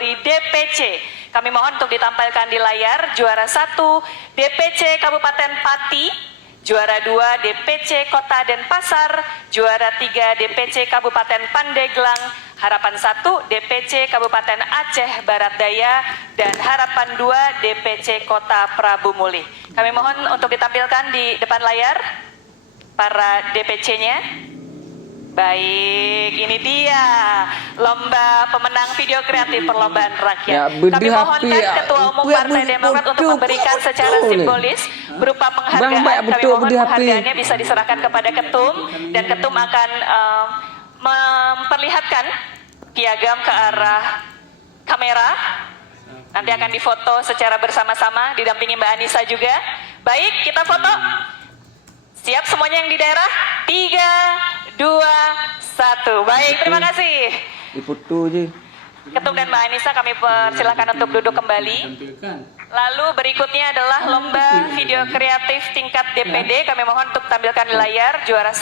DPC. Kami mohon untuk ditampilkan di layar. Juara 1 DPC Kabupaten Pati, juara 2 DPC Kota Denpasar, juara 3 DPC Kabupaten Pandeglang, harapan 1 DPC Kabupaten Aceh Barat Daya, dan harapan 2 DPC Kota Prabu Muli. Kami mohon untuk ditampilkan di depan layar para DPC-nya. Baik, ini dia lomba pemenang video kreatif perlombaan rakyat. Kami mohonkan Ketua Umum Partai Demokrat untuk memberikan secara simbolis berupa penghargaan. Kami mohon penghargaannya bisa diserahkan kepada Ketum, dan Ketum akan memperlihatkan piagam ke arah kamera. Nanti akan difoto secara bersama-sama, didampingi Mbak Anissa juga. Baik, kita foto. Siap semuanya yang di daerah? 3, 2, 1. Baik, terima kasih. Difoto aja. Ketum dan Mbak Anissa kami persilakan untuk duduk kembali. Lalu berikutnya adalah lomba video kreatif tingkat DPD. Kami mohon untuk tampilkan di layar juara